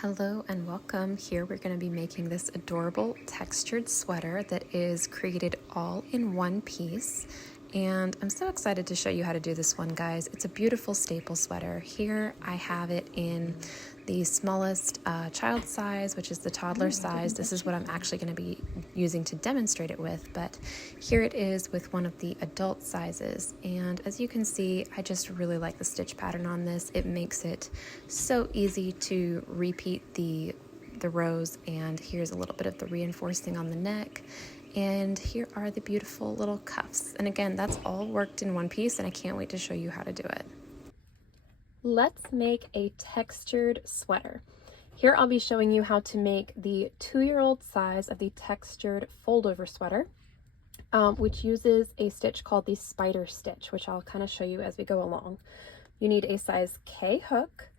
Hello and welcome. Here we're going to be making this adorable textured sweater that is created all in one piece. And I'm so excited to show you how to do this one, guys. It's a beautiful staple sweater. Here I have it in the smallest child size, which is the toddler size. This is what I'm actually going to be using to demonstrate it with, but here it is with one of the adult sizes. And as you can see, I just really like the stitch pattern on this. It makes it so easy to repeat the rows, and here's a little bit of the reinforcing on the neck. And here are the beautiful little cuffs. And again, that's all worked in one piece, and I can't wait to show you how to do it. Let's make a textured sweater. Here I'll be showing you how to make the 2-year-old size of the textured fold-over sweater, which uses a stitch called the spider stitch, which I'll kind of show you as we go along. You need a size K hook,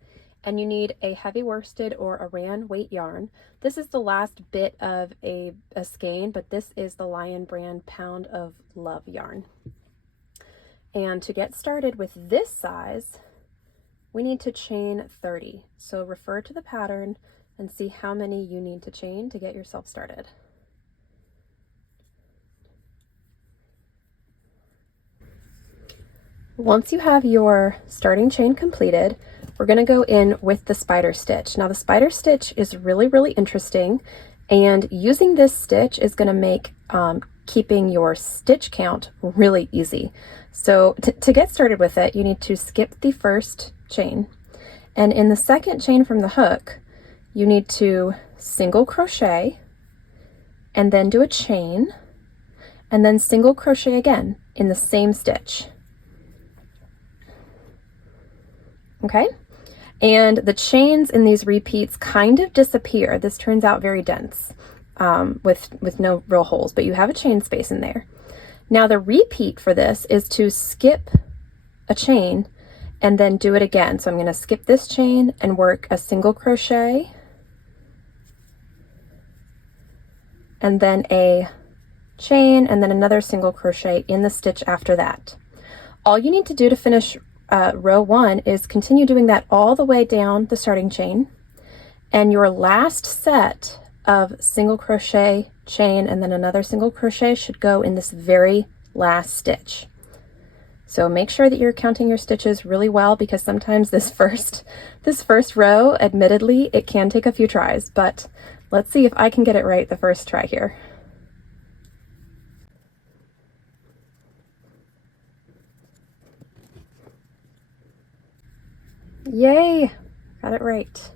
and you need a heavy worsted or a ran weight yarn. This is the last bit of a skein, but this is the Lion brand Pound of Love yarn. And to get started with this size, we need to chain 30. So refer to the pattern and see how many you need to chain to get yourself started. Once you have your starting chain completed, we're going to go in with the spider stitch. Now the spider stitch is really interesting, and using this stitch is going to make keeping your stitch count really easy. So to get started with it, you need to skip the first chain, and in the second chain from the hook, you need to single crochet and then do a chain and then single crochet again in the same stitch. Okay, and the chains in these repeats kind of disappear. This turns out very dense with no real holes, but you have a chain space in there. Now the repeat for this is to skip a chain and then do it again. So I'm going to skip this chain and work a single crochet and then a chain and then another single crochet in the stitch after that. All you need to do to finish row 1 is continue doing that all the way down the starting chain, and your last set of single crochet, chain, and then another single crochet should go in this very last stitch. So make sure that you're counting your stitches really well, because sometimes this first row, admittedly, it can take a few tries, but let's see if I can get it right the first try here. Yay! Got it right.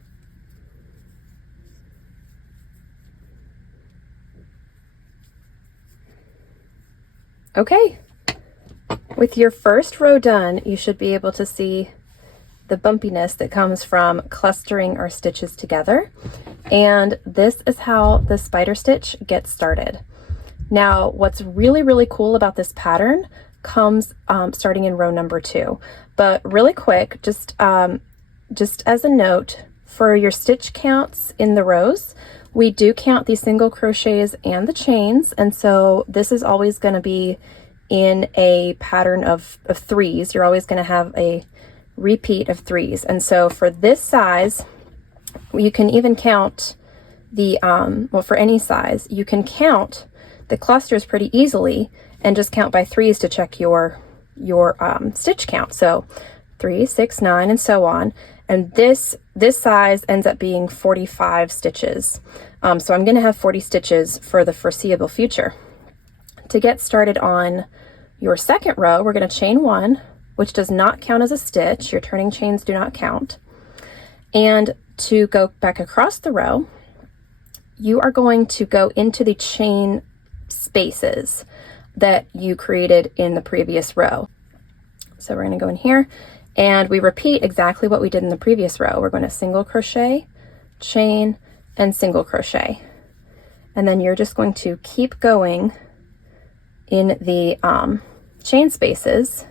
Okay, with your first row done, you should be able to see the bumpiness that comes from clustering our stitches together. And this is how the spider stitch gets started. Now, what's really cool about this pattern comes starting in row number 2. But really quick, just as a note, for your stitch counts in the rows, we do count the single crochets and the chains, and so this is always going to be in a pattern of 3s. You're always going to have a repeat of 3s, and so for this size, you can even count the well, for any size, you can count the clusters pretty easily and just count by 3s to check your stitch count. So 3, 6, 9, and so on. And this size ends up being 45 stitches. So I'm going to have 40 stitches for the foreseeable future. To get started on your second row, we're going to chain 1, which does not count as a stitch. Your turning chains do not count. And to go back across the row, you are going to go into the chain spaces that you created in the previous row. So we're going to go in here, and we repeat exactly what we did in the previous row. We're going to single crochet, chain, and single crochet. And then you're just going to keep going in the chain spaces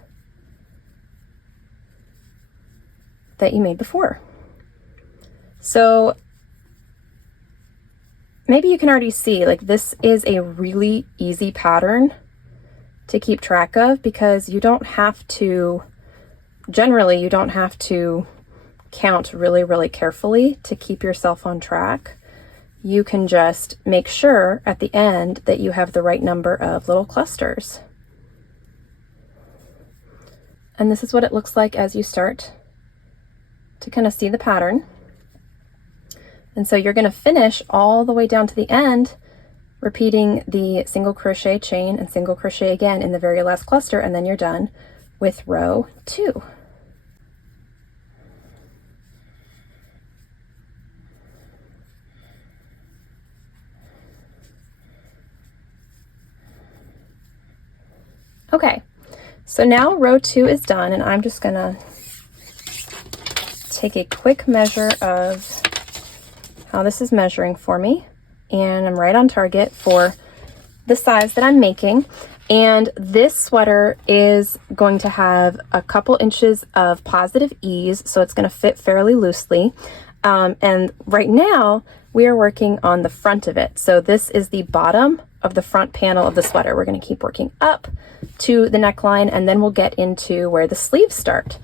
that you made before. So maybe you can already see, like, this is a really easy pattern to keep track of, because you don't have to, generally you don't have to count really, really carefully to keep yourself on track, you can just make sure at the end that you have the right number of little clusters. And this is what it looks like as you start to kind of see the pattern. And so you're going to finish all the way down to the end, repeating the single crochet, chain, and single crochet again in the very last cluster, and then you're done with row 2. Okay, so now row 2 is done, and I'm just gonna take a quick measure of how this is measuring for me, and I'm right on target for the size that I'm making. And this sweater is going to have a couple inches of positive ease, so it's going to fit fairly loosely. And right now we are working on the front of it. So this is the bottom of the front panel of the sweater. We're going to keep working up to the neckline, and then we'll get into where the sleeves start.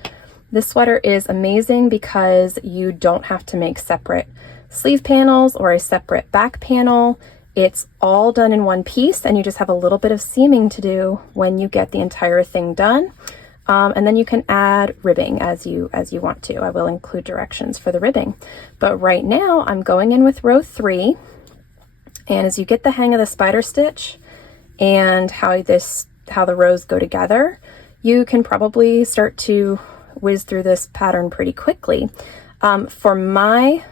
This sweater is amazing because you don't have to make separate sleeve panels or a separate back panel. It's all done in one piece, and you just have a little bit of seaming to do when you get the entire thing done. And then you can add ribbing as you want to. I will include directions for the ribbing. But right now I'm going in with row 3. And as you get the hang of the spider stitch and how the rows go together, you can probably start to whiz through this pattern pretty quickly. For my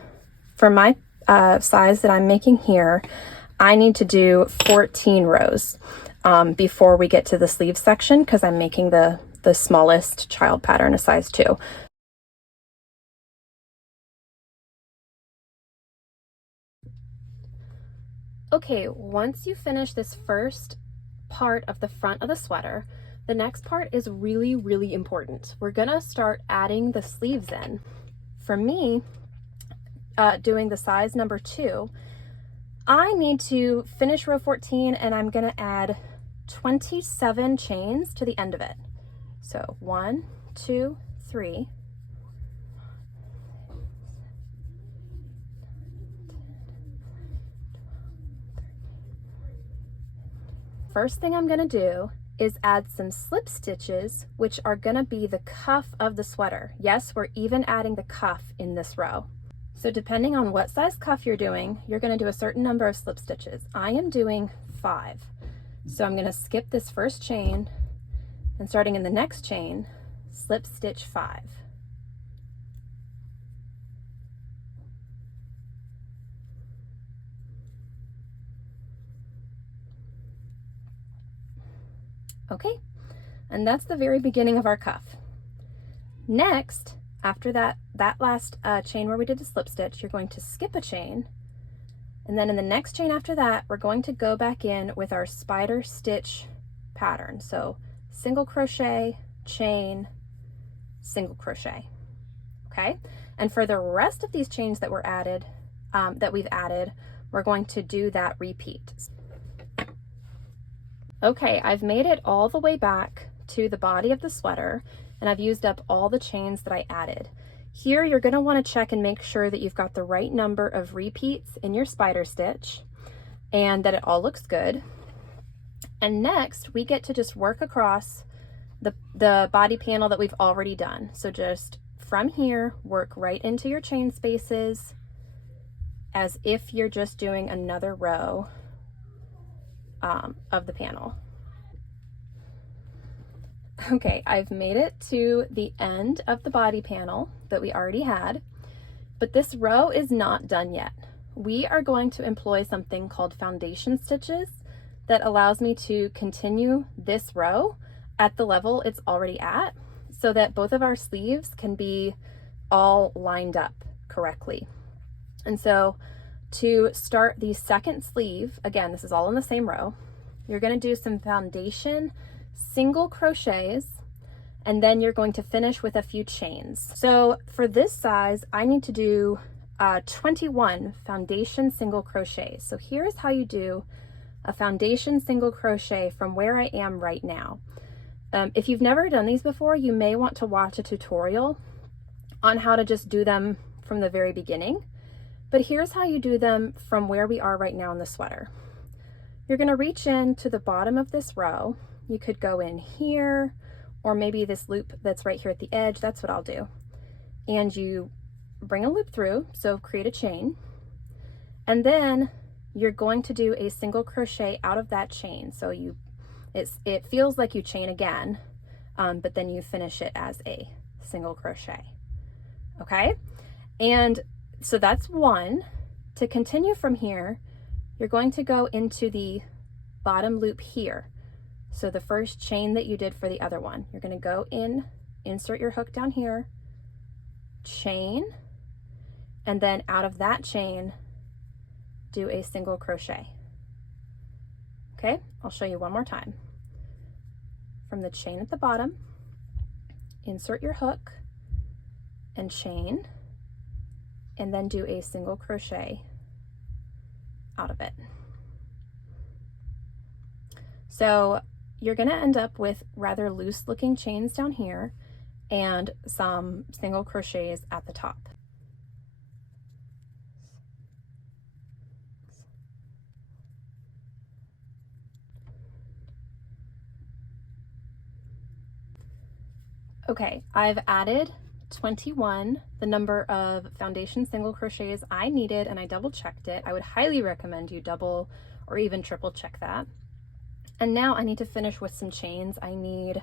size that I'm making here, I need to do 14 rows before we get to the sleeve section, because I'm making the smallest child pattern, a size 2. Okay, once you finish this first part of the front of the sweater, the next part is really, really important. We're gonna start adding the sleeves in. For me, doing the size number 2, I need to finish row 14, and I'm gonna add 27 chains to the end of it. So 1, 2, 3. First thing I'm gonna do is add some slip stitches, which are gonna be the cuff of the sweater. Yes, we're even adding the cuff in this row. So depending on what size cuff you're doing, you're gonna do a certain number of slip stitches. I am doing 5. So I'm gonna skip this first chain, and starting in the next chain, slip stitch 5. Okay, and that's the very beginning of our cuff. Next, after that last chain where we did the slip stitch, you're going to skip a chain, and then in the next chain after that, we're going to go back in with our spider stitch pattern. So single crochet, chain, single crochet. Okay, and for the rest of these chains that we've added, we're going to do that repeat. Okay, I've made it all the way back to the body of the sweater, and I've used up all the chains that I added. Here you're going to want to check and make sure that you've got the right number of repeats in your spider stitch and that it all looks good. And next we get to just work across the body panel that we've already done. So just from here, work right into your chain spaces as if you're just doing another row of the panel. Okay, I've made it to the end of the body panel that we already had, but this row is not done yet. We are going to employ something called foundation stitches that allows me to continue this row at the level it's already at, so that both of our sleeves can be all lined up correctly. And so to start the second sleeve, again, this is all in the same row, you're going to do some foundation single crochets, and then you're going to finish with a few chains. So for this size, I need to do 21 foundation single crochets. So here's how you do a foundation single crochet from where I am right now. If you've never done these before, you may want to watch a tutorial on how to just do them from the very beginning, but here's how you do them from where we are right now in the sweater. You're going to reach in to the bottom of this row. You could go in here, or maybe this loop that's right here at the edge. That's what I'll do. And you bring a loop through, so create a chain, and then you're going to do a single crochet out of that chain. So it feels like you chain again, but then you finish it as a single crochet. Okay, and so that's one. To continue from here, you're going to go into the bottom loop here. So the first chain that you did for the other one, you're going to go in, insert your hook down here, chain, and then out of that chain, do a single crochet. Okay, I'll show you one more time. From the chain at the bottom, insert your hook and chain, and then do a single crochet out of it. So you're going to end up with rather loose looking chains down here and some single crochets at the top. Okay, I've added 21, the number of foundation single crochets I needed, and I double checked it. I would highly recommend you double or even triple check that. And now I need to finish with some chains. I need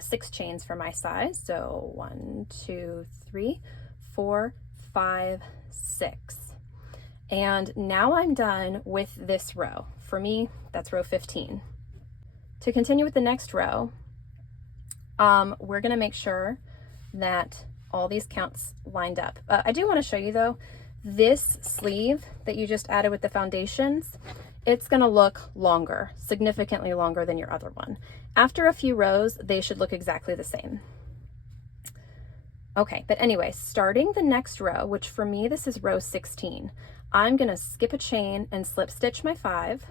6 chains for my size. So 1, 2, 3, 4, 5, 6. And now I'm done with this row. For me, that's row 15. To continue with the next row, we're gonna make sure that all these counts lined up. I do want to show you though, this sleeve that you just added with the foundations, it's going to look longer, significantly longer than your other one. After a few rows, they should look exactly the same. Okay, but anyway, starting the next row, which for me, this is row 16, I'm going to skip a chain and slip stitch my 5,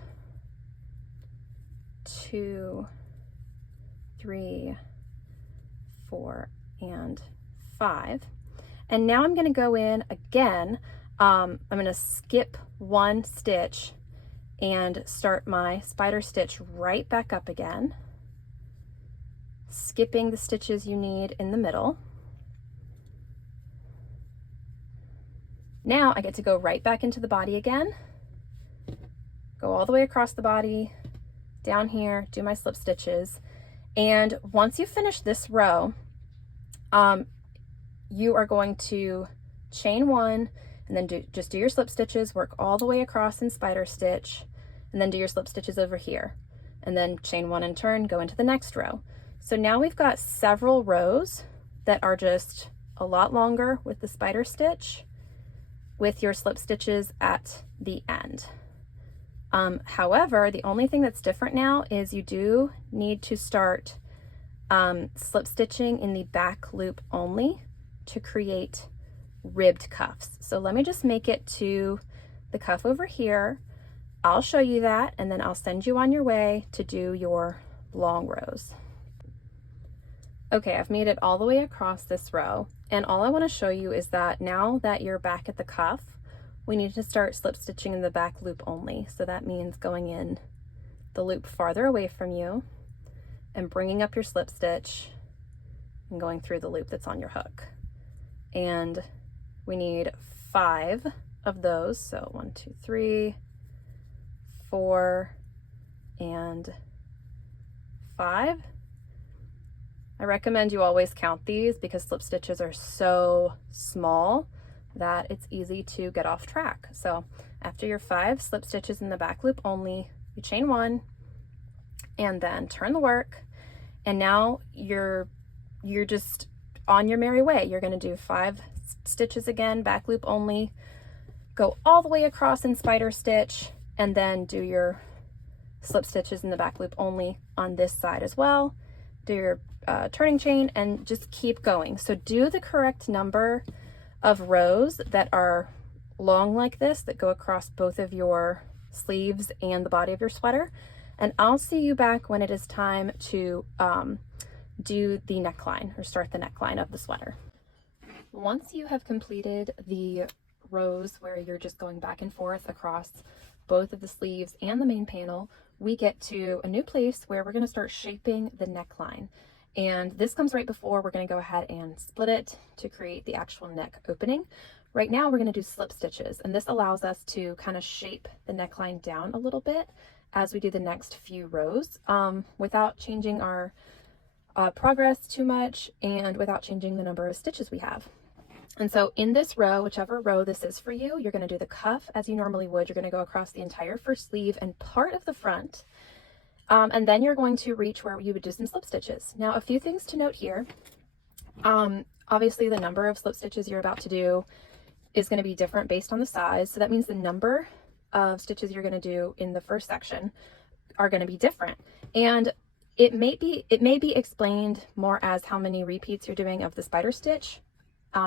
2, 3, 4, and 5. And now I'm going to go in again. I'm going to skip 1 stitch and start my spider stitch right back up again, skipping the stitches you need in the middle. Now I get to go right back into the body again, go all the way across the body, down here, do my slip stitches. And once you finish this row, you are going to chain 1 and then just do your slip stitches, work all the way across in spider stitch, and then do your slip stitches over here, and then chain 1 and turn, go into the next row. So now we've got several rows that are just a lot longer with the spider stitch with your slip stitches at the end. However, the only thing that's different now is you do need to start slip stitching in the back loop only to create ribbed cuffs. So let me just make it to the cuff over here. I'll show you that, and then I'll send you on your way to do your long rows. Okay, I've made it all the way across this row, and all I want to show you is that now that you're back at the cuff, we need to start slip stitching in the back loop only. So that means going in the loop farther away from you and bringing up your slip stitch and going through the loop that's on your hook. And we need 5 of those. So 1, 2, 3, 4, and 5. I recommend you always count these because slip stitches are so small that it's easy to get off track. So after your 5 slip stitches in the back loop only, you chain 1 and then turn the work. And now you're just on your merry way. You're going to do 5 stitches again, back loop only, go all the way across in spider stitch, and then do your slip stitches in the back loop only on this side as well. Do your turning chain and just keep going. So do the correct number of rows that are long like this, that go across both of your sleeves and the body of your sweater. And I'll see you back when it is time to do the neckline or start the neckline of the sweater. Once you have completed the rows where you're just going back and forth across both of the sleeves and the main panel, we get to a new place where we're going to start shaping the neckline. And this comes right before we're going to go ahead and split it to create the actual neck opening. Right now we're going to do slip stitches, and this allows us to kind of shape the neckline down a little bit as we do the next few rows without changing our progress too much and without changing the number of stitches we have. And so in this row, whichever row this is for you, you're going to do the cuff as you normally would. You're going to go across the entire first sleeve and part of the front. And then you're going to reach where you would do some slip stitches. Now, a few things to note here. Obviously, the number of slip stitches you're about to do is going to be different based on the size. So that means the number of stitches you're going to do in the first section are going to be different. And it may be explained more as how many repeats you're doing of the spider stitch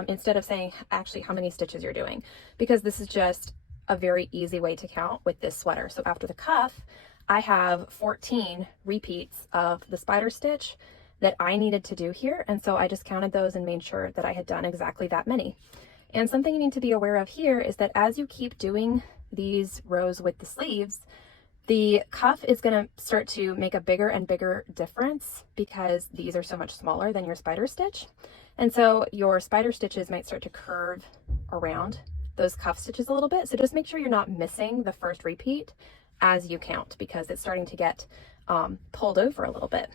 instead of saying actually how many stitches you're doing, because this is just a very easy way to count with this sweater. So after the cuff, I have 14 repeats of the spider stitch that I needed to do here. And so I just counted those and made sure that I had done exactly that many. And something you need to be aware of here is that as you keep doing these rows with the sleeves, the cuff is going to start to make a bigger and bigger difference because these are so much smaller than your spider stitch. And so your spider stitches might start to curve around those cuff stitches a little bit. So just make sure you're not missing the first repeat as you count, because it's starting to get pulled over a little bit.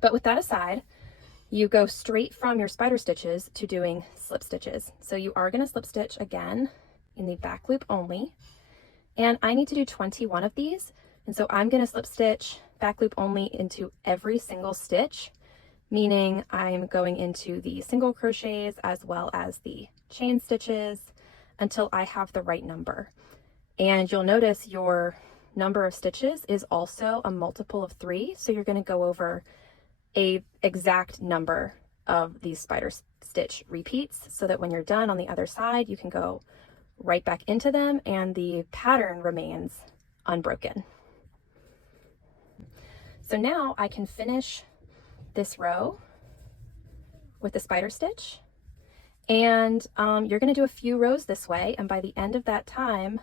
But with that aside, you go straight from your spider stitches to doing slip stitches. So you are going to slip stitch again in the back loop only. And I need to do 21 of these. And so I'm going to slip stitch back loop only into every single stitch, meaning I'm going into the single crochets as well as the chain stitches until I have the right number. And you'll notice your number of stitches is also a multiple of 3. So you're going to go over a exact number of these spider stitch repeats so that when you're done on the other side, you can go right back into them and the pattern remains unbroken. So now I can finish this row with the spider stitch, and you're going to do a few rows this way, and by the end of that time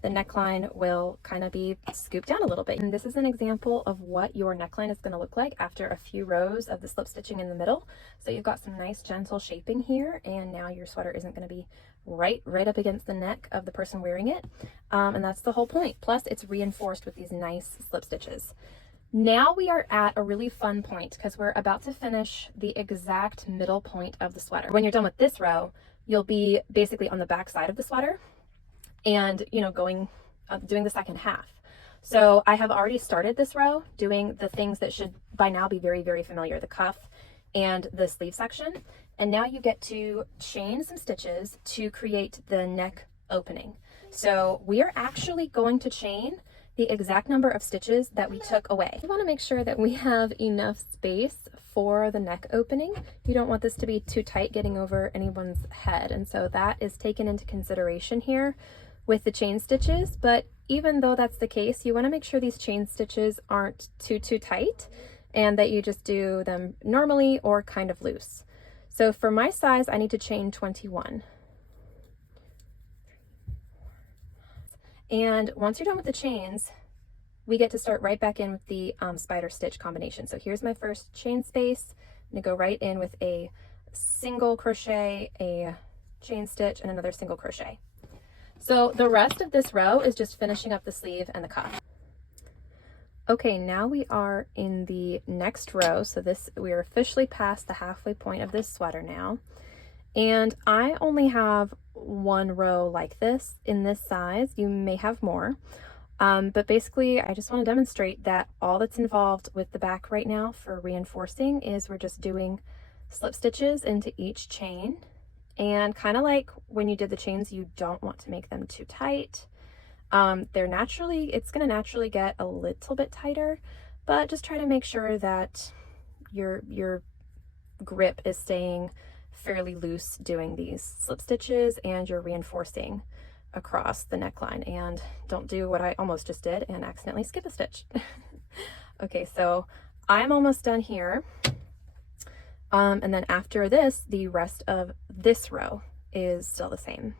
the neckline will kind of be scooped down a little bit. And this is an example of what your neckline is going to look like after a few rows of the slip stitching in the middle. So you've got some nice gentle shaping here, and now your sweater isn't going to be right up against the neck of the person wearing it. And that's the whole point. Plus it's reinforced with these nice slip stitches. Now we are at a really fun point because we're about to finish the exact middle point of the sweater. When you're done with this row, you'll be basically on the back side of the sweater and, you know, doing the second half. So I have already started this row doing the things that should by now be very, very familiar, the cuff and the sleeve section. And now you get to chain some stitches to create the neck opening. So we are actually going to chain the exact number of stitches that we took away. You want to make sure that we have enough space for the neck opening. You don't want this to be too tight getting over anyone's head. And so that is taken into consideration here with the chain stitches. But even though that's the case, you want to make sure these chain stitches aren't too tight and that you just do them normally or kind of loose. So for my size, I need to chain 21. And once you're done with the chains, we get to start right back in with the spider stitch combination. So here's my first chain space. I'm gonna go right in with a single crochet, a chain stitch, and another single crochet. So the rest of this row is just finishing up the sleeve and the cuff. Okay, now we are in the next row. So we are officially past the halfway point of this sweater now. And I only have one row like this in this size. You may have more. But basically, I just want to demonstrate that all that's involved with the back right now for reinforcing is we're just doing slip stitches into each chain. And kind of like when you did the chains, you don't want to make them too tight. It's going to naturally get a little bit tighter, but just try to make sure that your grip is staying fairly loose doing these slip stitches and you're reinforcing across the neckline. And don't do what I almost just did and accidentally skip a stitch. Okay, so I'm almost done here. And then after this, the rest of this row is still the same.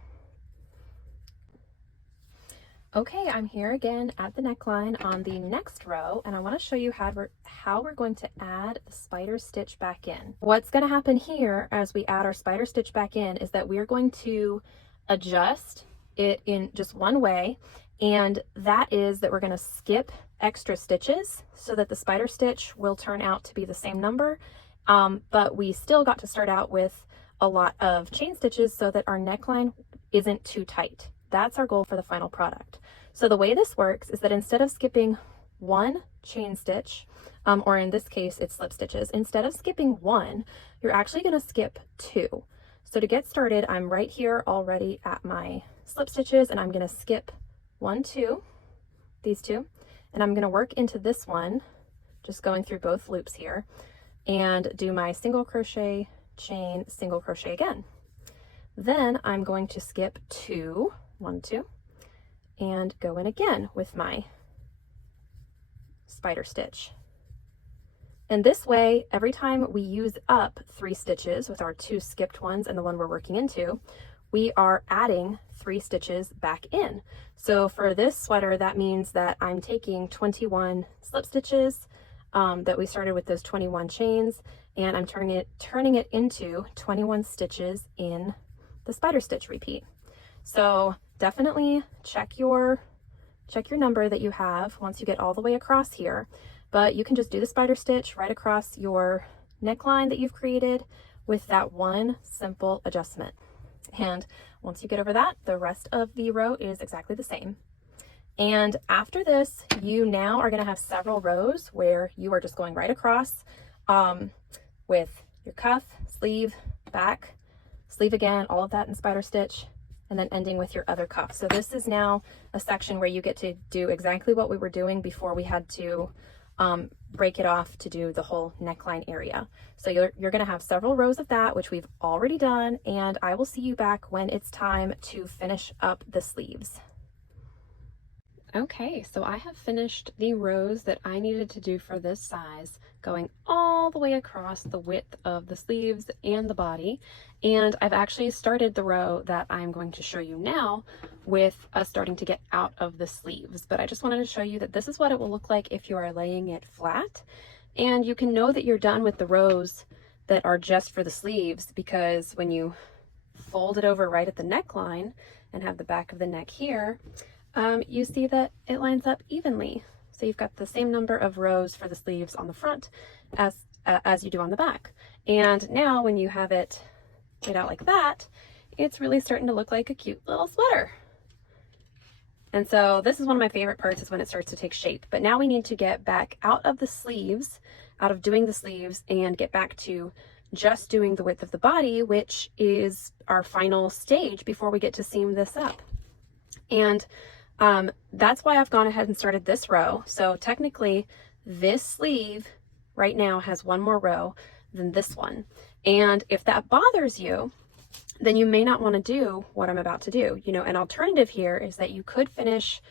Okay, I'm here again at the neckline on the next row, and I want to show you how we're going to add the spider stitch back in. What's going to happen here as we add our spider stitch back in is that we're going to adjust it in just one way, and that is that we're going to skip extra stitches so that the spider stitch will turn out to be the same number, but we still got to start out with a lot of chain stitches so that our neckline isn't too tight. That's our goal for the final product. So the way this works is that instead of skipping one chain stitch, or in this case, it's slip stitches, instead of skipping one, you're actually going to skip two. So to get started, I'm right here already at my slip stitches, and I'm going to skip 1, 2, these two, and I'm going to work into this one, just going through both loops here, and do my single crochet, chain, single crochet again. Then I'm going to skip 2, 1, 2, and go in again with my spider stitch. And this way, every time we use up 3 stitches with our 2 skipped ones and the one we're working into, we are adding 3 stitches back in. So for this sweater, that means that I'm taking 21 slip stitches that we started with those 21 chains, and I'm turning it into 21 stitches in the spider stitch repeat. So definitely check your number that you have once you get all the way across here, but you can just do the spider stitch right across your neckline that you've created with that one simple adjustment. And once you get over that, the rest of the row is exactly the same. And after this, you now are going to have several rows where you are just going right across with your cuff, sleeve, back, sleeve again, all of that in spider stitch, and then ending with your other cuff. So this is now a section where you get to do exactly what we were doing before we had to break it off to do the whole neckline area. So you're going to have several rows of that, which we've already done, and I will see you back when it's time to finish up the sleeves. Okay, so I have finished the rows that I needed to do for this size, going all the way across the width of the sleeves and the body. And I've actually started the row that I'm going to show you now with us starting to get out of the sleeves. But I just wanted to show you that this is what it will look like if you are laying it flat. And you can know that you're done with the rows that are just for the sleeves, because when you fold it over right at the neckline and have the back of the neck here, you see that it lines up evenly. So you've got the same number of rows for the sleeves on the front as you do on the back. And now when you have it laid out like that, it's really starting to look like a cute little sweater. And so this is one of my favorite parts, is when it starts to take shape. But now we need to get back out of the sleeves, out of doing the sleeves, and get back to just doing the width of the body, which is our final stage before we get to seam this up. And that's why I've gone ahead and started this row. So technically this sleeve right now has one more row than this one. And if that bothers you, then you may not want to do what I'm about to do. You know, an alternative here is that you could finish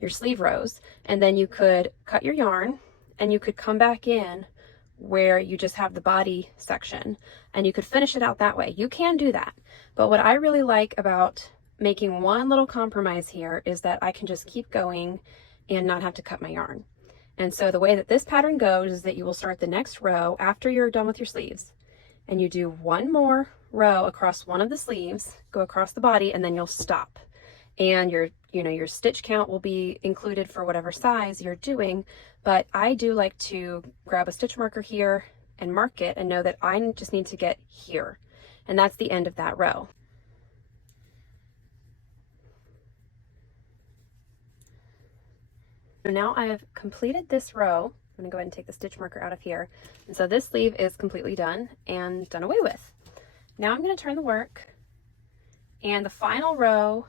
your sleeve rows, and then you could cut your yarn and you could come back in where you just have the body section, and you could finish it out that way. You can do that. But what I really like about making one little compromise here is that I can just keep going and not have to cut my yarn. And so the way that this pattern goes is that you will start the next row after you're done with your sleeves, and you do one more row across one of the sleeves, go across the body, and then you'll stop. And your stitch count will be included for whatever size you're doing. But I do like to grab a stitch marker here and mark it and know that I just need to get here. And that's the end of that row. So now I have completed this row. I'm going to go ahead and take the stitch marker out of here. And so this sleeve is completely done and done away with. Now I'm going to turn the work, and the final row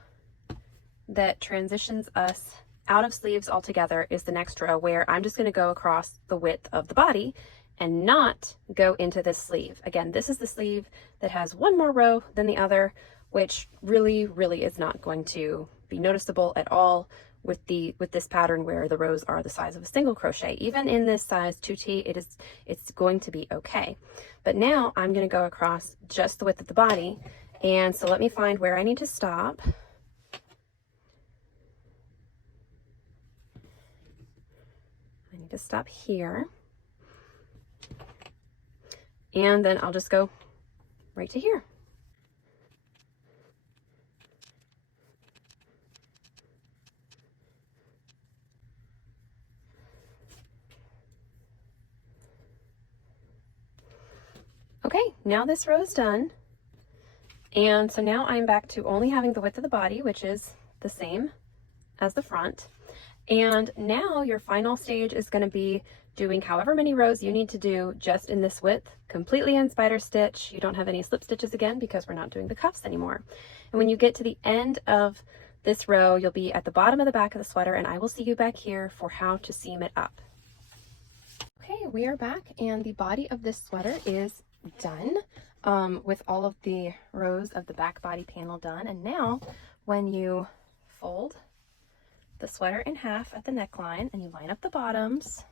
that transitions us out of sleeves altogether is the next row, where I'm just going to go across the width of the body and not go into this sleeve. Again, this is the sleeve that has one more row than the other, which really is not going to be noticeable at all with this pattern where the rows are the size of a single crochet. Even in this size 2T, it's going to be okay. But now I'm going to go across just the width of the body, and so let me find where I need to stop. I need to stop here, and then I'll just go right to here. Okay, now this row is done. And so now I'm back to only having the width of the body, which is the same as the front. And now your final stage is going to be doing however many rows you need to do just in this width, completely in spider stitch. You don't have any slip stitches again because we're not doing the cuffs anymore. And when you get to the end of this row, you'll be at the bottom of the back of the sweater, and I will see you back here for how to seam it up. Okay, we are back, and the body of this sweater is done with all of the rows of the back body panel done. And now when you fold the sweater in half at the neckline and you line up the bottoms,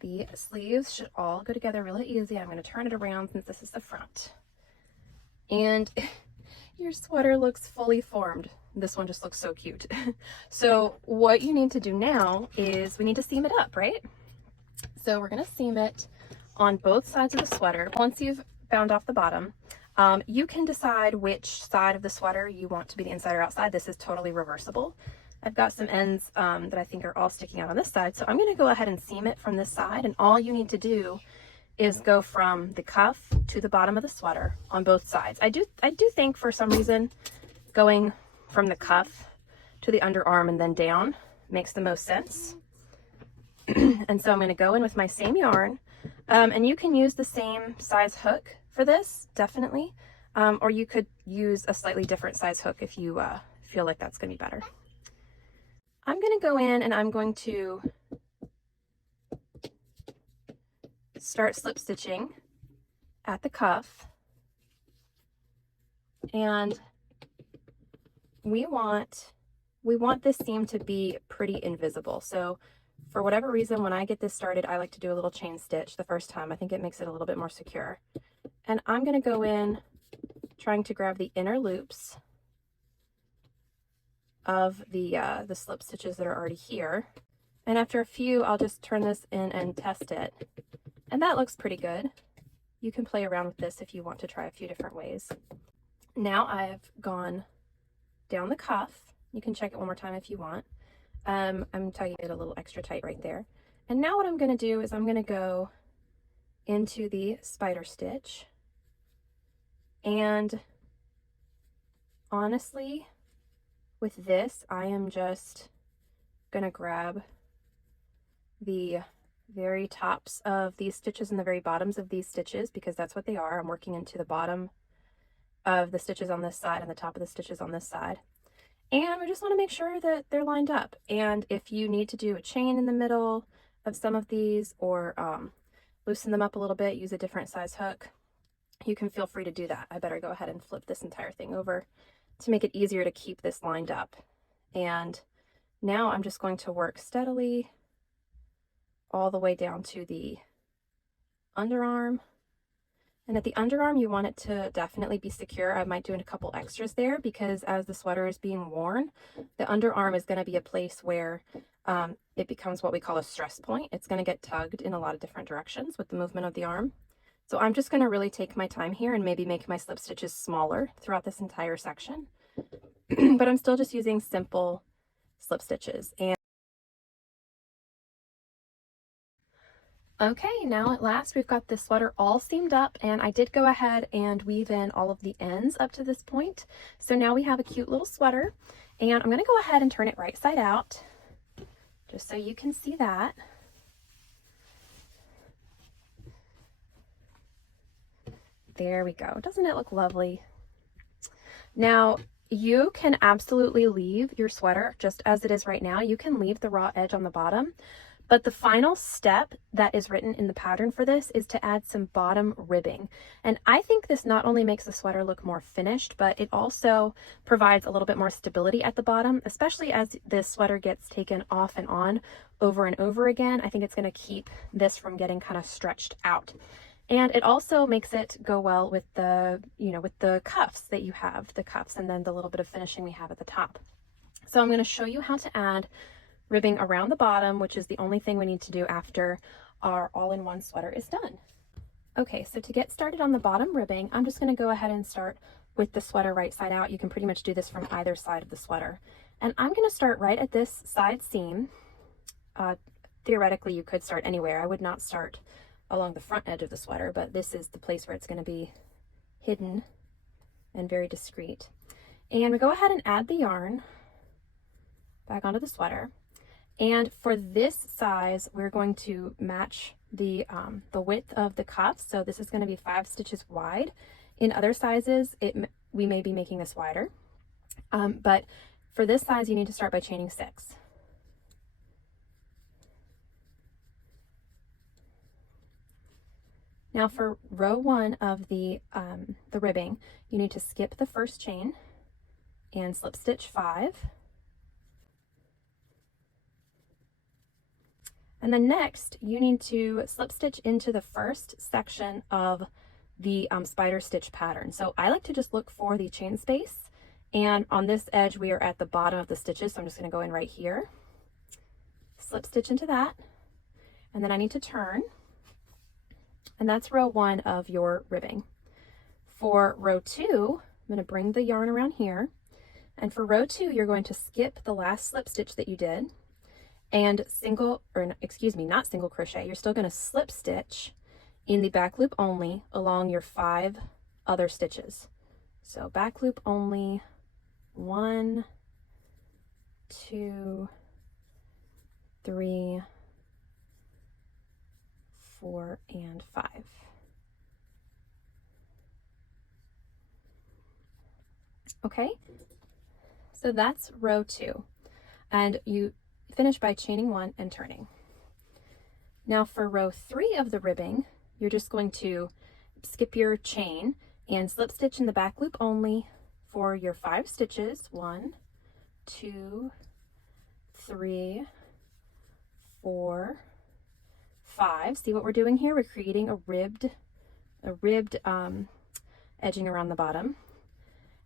the sleeves should all go together really easy. I'm going to turn it around since this is the front, and your sweater looks fully formed. This one just looks so cute. So what you need to do now is we need to seam it up, right? So we're going to seam it on both sides of the sweater. Once you've bound off the bottom, you can decide which side of the sweater you want to be the inside or outside. This is totally reversible. I've got some ends that I think are all sticking out on this side, so I'm going to go ahead and seam it from this side, and all you need to do is go from the cuff to the bottom of the sweater on both sides. I do think for some reason going from the cuff to the underarm and then down makes the most sense. And so I'm going to go in with my same yarn, and you can use the same size hook for this, definitely, or you could use a slightly different size hook if you feel like that's going to be better. I'm going to go in and I'm going to start slip stitching at the cuff, and we want this seam to be pretty invisible. So for whatever reason, when I get this started, I like to do a little chain stitch the first time. I think it makes it a little bit more secure. And I'm going to go in trying to grab the inner loops of the slip stitches that are already here. And after a few, I'll just turn this in and test it. And that looks pretty good. You can play around with this if you want to try a few different ways. Now I've gone down the cuff. You can check it one more time if you want. I'm tugging it a little extra tight right there. And now what I'm going to do is I'm going to go into the spider stitch. And honestly, with this, I am just going to grab the very tops of these stitches and the very bottoms of these stitches, because that's what they are. I'm working into the bottom of the stitches on this side and the top of the stitches on this side. And we just want to make sure that they're lined up. And if you need to do a chain in the middle of some of these, or loosen them up a little bit, use a different size hook, you can feel free to do that. I better go ahead and flip this entire thing over to make it easier to keep this lined up. And now I'm just going to work steadily all the way down to the underarm. And at the underarm, you want it to definitely be secure. I might do a couple extras there, because as the sweater is being worn, the underarm is going to be a place where it becomes what we call a stress point. It's going to get tugged in a lot of different directions with the movement of the arm. So I'm just going to really take my time here and maybe make my slip stitches smaller throughout this entire section. But I'm still just using simple slip stitches. And okay, now at last we've got this sweater all seamed up, and I did go ahead and weave in all of the ends up to this point. So now we have a cute little sweater, and I'm going to go ahead and turn it right side out just so you can see that. There we go. Doesn't it look lovely? Now, you can absolutely leave your sweater just as it is right now. You can leave the raw edge on the bottom, But the final step that is written in the pattern for this is to add some bottom ribbing. And I think this not only makes the sweater look more finished, but it also provides a little bit more stability at the bottom, especially as this sweater gets taken off and on over and over again. I think it's going to keep this from getting kind of stretched out. And it also makes it go well with the, with the cuffs that you have, the cuffs, and then the little bit of finishing we have at the top. So I'm going to show you how to add ribbing around the bottom, which is the only thing we need to do after our all-in-one sweater is done. Okay, so to get started on the bottom ribbing, I'm just going to go ahead and start with the sweater right side out. You can pretty much do this from either side of the sweater. And I'm going to start right at this side seam. Theoretically, you could start anywhere. I would not start along the front edge of the sweater, but this is the place where it's going to be hidden and very discreet. And we go ahead and add the yarn back onto the sweater. And for this size, we're going to match the width of the cuff. So this is going to be 5 stitches wide. In other sizes, we may be making this wider. But for this size, you need to start by chaining 6. Now for row 1 of the ribbing, you need to skip the first chain and slip stitch 5. And then next, you need to slip stitch into the first section of the spider stitch pattern. So I like to just look for the chain space. And on this edge, we are at the bottom of the stitches. So I'm just going to go in right here, slip stitch into that. And then I need to turn. And that's row 1 of your ribbing. For row 2, I'm going to bring the yarn around here. And for row 2, you're going to skip the last slip stitch that you did. And not single crochet, you're still going to slip stitch in the back loop only along your 5 other stitches. So back loop only, 1, 2, 3, 4, and 5. Okay, so that's row 2. And you finish by chaining 1 and turning. Now for row 3 of the ribbing, you're just going to skip your chain and slip stitch in the back loop only for your 5 stitches. 1, 2, 3, 4, 5. See what we're doing here? We're creating a ribbed edging around the bottom.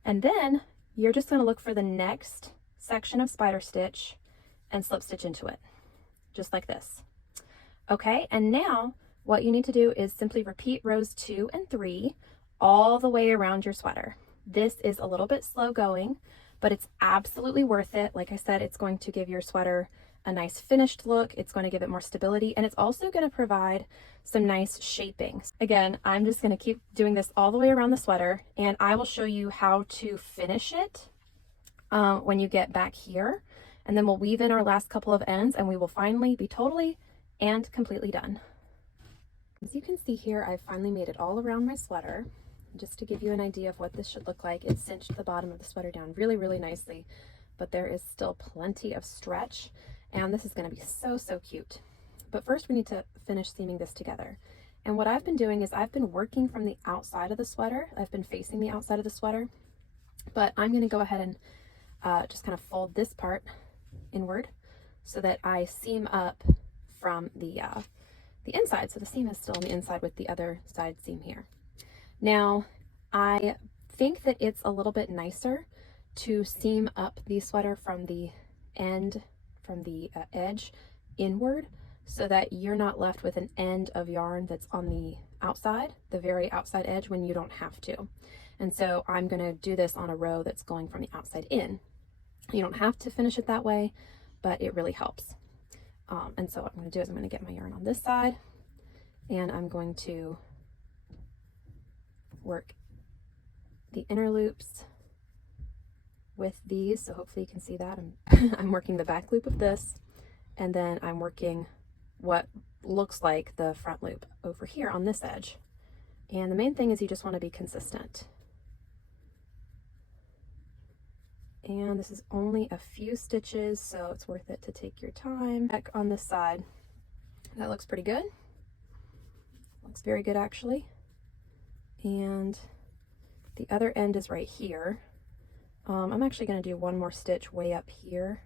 And then you're just going to look for the next section of spider stitch and slip stitch into it, just like this. Okay, and now what you need to do is simply repeat rows 2 and 3 all the way around your sweater. This is a little bit slow going, but it's absolutely worth it. Like I said, it's going to give your sweater a nice finished look. It's going to give it more stability, and it's also going to provide some nice shaping. Again, I'm just going to keep doing this all the way around the sweater, and I will show you how to finish it when you get back here. And then we'll weave in our last couple of ends, and we will finally be totally and completely done. As you can see here, I've finally made it all around my sweater. Just to give you an idea of what this should look like, it cinched the bottom of the sweater down really, really nicely, but there is still plenty of stretch, and this is going to be so, so cute. But first we need to finish seaming this together. And what I've been doing is I've been working from the outside of the sweater. I've been facing the outside of the sweater, but I'm going to go ahead and just kind of fold this part inward so that I seam up from the inside. So the seam is still on the inside with the other side seam here. Now, I think that it's a little bit nicer to seam up the sweater from the edge inward, so that you're not left with an end of yarn that's on the outside, the very outside edge, when you don't have to. And so I'm going to do this on a row that's going from the outside in. You don't have to finish it that way, but it really helps. And so what I'm going to do is I'm going to get my yarn on this side, and I'm going to work the inner loops with these. So hopefully you can see that. I'm working the back loop of this, and then I'm working what looks like the front loop over here on this edge. And the main thing is you just want to be consistent. And this is only a few stitches, so it's worth it to take your time. Back on this side, That looks pretty good. Looks very good actually. And the other end is right here. I'm actually going to do one more stitch way up here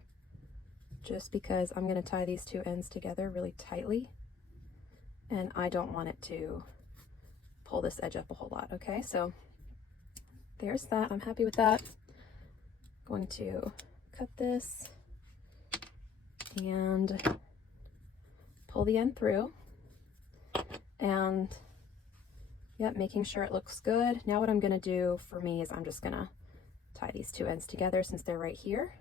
just because I'm going to tie these two ends together really tightly and I don't want it to pull this edge up a whole lot. Okay, so there's that. I'm happy with that. Going to cut this and pull the end through, and yep, making sure it looks good. Now what I'm going to do for me is I'm just going to tie these two ends together since they're right here,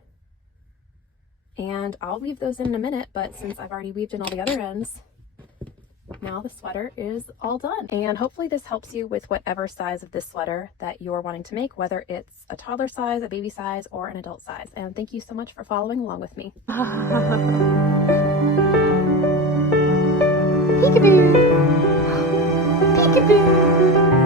and I'll weave those in a minute, but since I've already weaved in all the other ends, now the sweater is all done. And hopefully this helps you with whatever size of this sweater that you're wanting to make, whether it's a toddler size, a baby size, or an adult size. And thank you so much for following along with me. Peekaboo! Peekaboo!